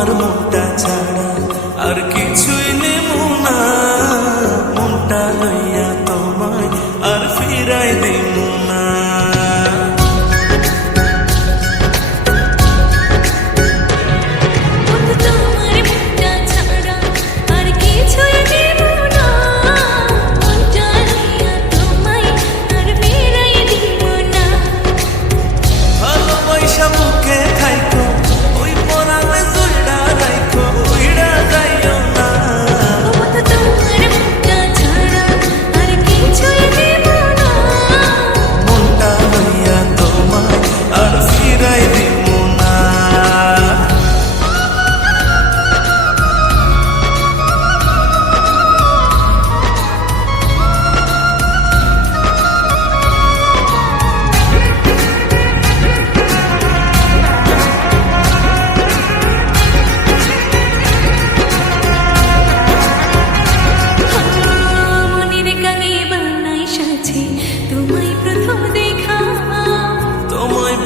তোমার মনটা ছাড়া আর কিছুই নেব না, মনটা লইয়া তোমায় আর ফিরাই দিব না।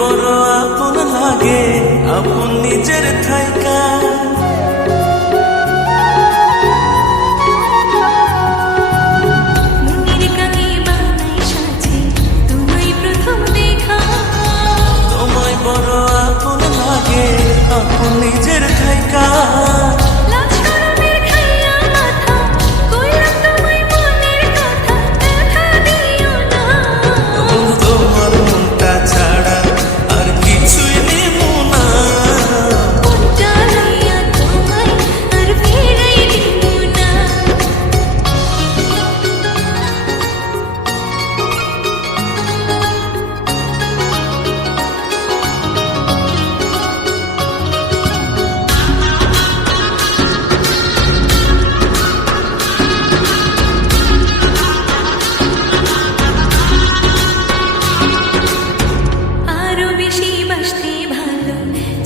বড় আপন লাগে আপন নিজের থাইকা, মনের কানে বানাই সাজে তোমায় প্রথম দেখা। তোমায় বড় আপন লাগে আপন নিজের থাইকা।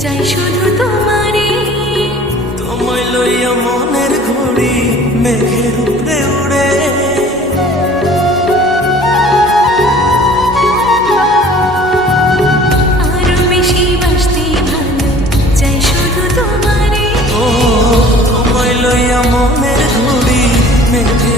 চাই শুধু তোমারে, তোমায় লইয়া মনের ঘড়ি মেঘের উপরে উড়ে। আরো বেশি বাসতে ভালো চাই শুধু তোমারে। ও তোমায় লইয়া মনের ঘড়ি মেঘের